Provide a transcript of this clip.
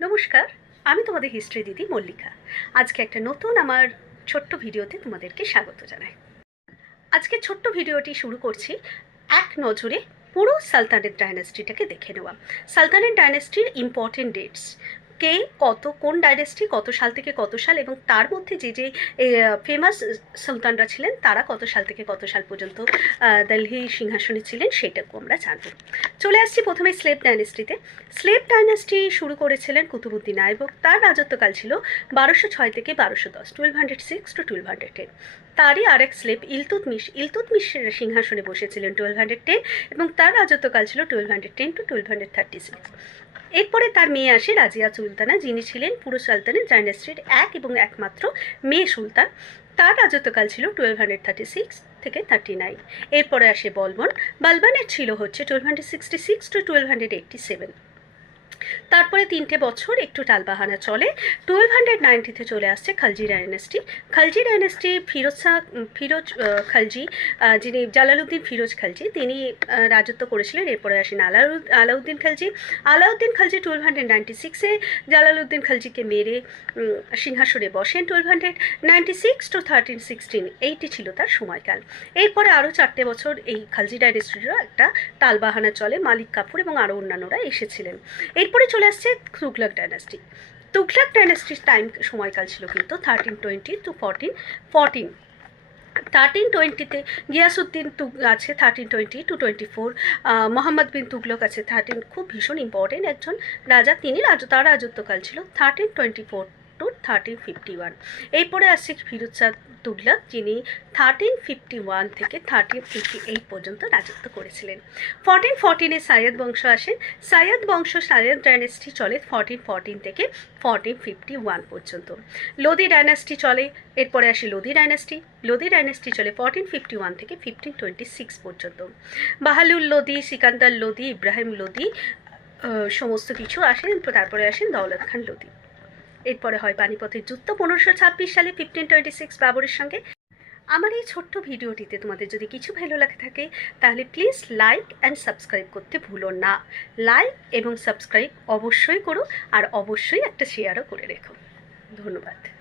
নমস্কার, আমি তোমাদের হিস্ট্রি দিদি মল্লিকা। আজকে একটা নতুন আমার ছোট্ট ভিডিওতে তোমাদেরকে স্বাগত জানাই। আজকে ছোট্ট ভিডিওটি শুরু করছি এক নজরে পুরো সালতানের ডাইনাস্টিটাকে দেখে নেওয়া। সালতানের ডাইনাস্টির ইম্পর্টেন্ট ডেটস কে কত, কোন ডাইনাস্টি, কত সাল থেকে কত সাল এবং তার মধ্যে যে যে ফেমাস সুলতানরা ছিলেন, তারা কত সাল থেকে কত সাল পর্যন্ত দিল্লি সিংহাসনে ছিলেন সেটাকেও আমরা জানব। চলে আসছি প্রথমে স্লেভ ডাইনাস্টিতে। স্লেভ ডাইনাস্টি শুরু করেছিলেন কুতুবুদ্দিন আইবক তার রাজত্বকাল ছিল বারোশো ছয় থেকে বারোশো দশ twelve hundred six to twelve hundred ten তারই আরেক স্লেভ ইলতুতমিশ ইলতুতমিশ সিংহাসনে বসেছিলেন টুয়েলভ হান্ড্রেড টেন এবং তার রাজত্বকাল ছিল twelve hundred ten to twelve hundred thirty six এরপরে তার মেয়ে আসে রাজিয়া সুলতানা, যিনি ছিলেন পুরো সালতানের ডাইনাস্টির এক এবং একমাত্র মেয়ে সুলতান। তার রাজত্বকাল ছিল টুয়েলভ হান্ড্রেড থার্টি সিক্স থেকে থার্টি নাইন এরপরে আসে বলবন। বালবানের ছিল হচ্ছে twelve hundred sixty six to twelve hundred eighty seven তারপরে তিনটে বছর একটু টালবাহানা চলে। টুয়েলভ হান্ড্রেড নাইনটিতে চলে আসছে খালজি ডাইনাস্টি খালজি ডাইনাস্টি ফিরোজ শাহ ফিরোজ খালজি যিনি জালালউদ্দিন ফিরোজ খালজি, তিনি রাজত্ব করেছিলেন। এরপরে আসেন আলাউ Alauddin Khalji. Alauddin Khalji twelve hundred ninety সিক্সে জালালউদ্দিন খালজিকে মেরে সিংহাসনে বসেন। Twelve hundred ninety six to thirteen sixteen eighty ছিল তার সময়কাল। এরপরে আরও চারটে বছর এই খালজি ডাইনাস্টিরও একটা টালবাহানা চলে। মালিক কাপুর এবং আরও অন্যান্যরা এসেছিলেন। এরপরে চলে আসছে তুঘলক ডাইনাস্টি তুঘলক ডাইনাস্টির টাইম সময়কাল ছিল কিন্তু thirteen twenty to fourteen fourteen thirteen টোয়েন্টিতে গিয়াসুদ্দিন তুগ আছে thirteen twenty to twenty four Mohammad bin Tughlaq আছে থার্টিন খুব ভীষণ ইম্পর্টেন্ট একজন রাজা। তিনি রাজ, তার রাজত্বকাল ছিল thirteen twenty four to thirteen fifty one এরপরে আসছে ফিরোজ শাহ তুগলক, যিনি থার্টিন ফিফটি ওয়ান থেকে থার্টিন ফিফটি এইট পর্যন্ত রাজত্ব করেছিলেন। ফোরটিন ফোরটিনে সাইয়দ বংশ আসেন সাইয়দ বংশ সাইয়দ ডাইনাস্টি চলে ফোরটিন ফোরটিন থেকে ফোরটিন ফিফটি ওয়ান পর্যন্ত। লোদি ডাইনাস্টি চলে, এরপরে আসে লোদি ডাইনাস্টি লোদি ডাইনাস্টি চলে ফোরটিন ফিফটি ওয়ান থেকে ফিফটিন টোয়েন্টি সিক্স পর্যন্ত। বাহালুল লোদি সিকান্দার লোদি ইব্রাহিম লোদি সমস্ত কিছু আসেন তারপরে আসেন দৌলত খান লোদি এরপরে হয় পানিপথের যুদ্ধ। পনেরোশো ছাব্বিশ সালে ফিফটিন টোয়েন্টি সিক্স বাবরের সঙ্গে। আমার এই ছোট্ট ভিডিওটিতে তোমাদের যদি কিছু ভালো লাগে থাকে, তাহলে প্লিজ লাইক অ্যান্ড সাবস্ক্রাইব করতে ভুলো না। লাইক এবং সাবস্ক্রাইব অবশ্যই করো, আর অবশ্যই একটা শেয়ারও করে রেখো। ধন্যবাদ।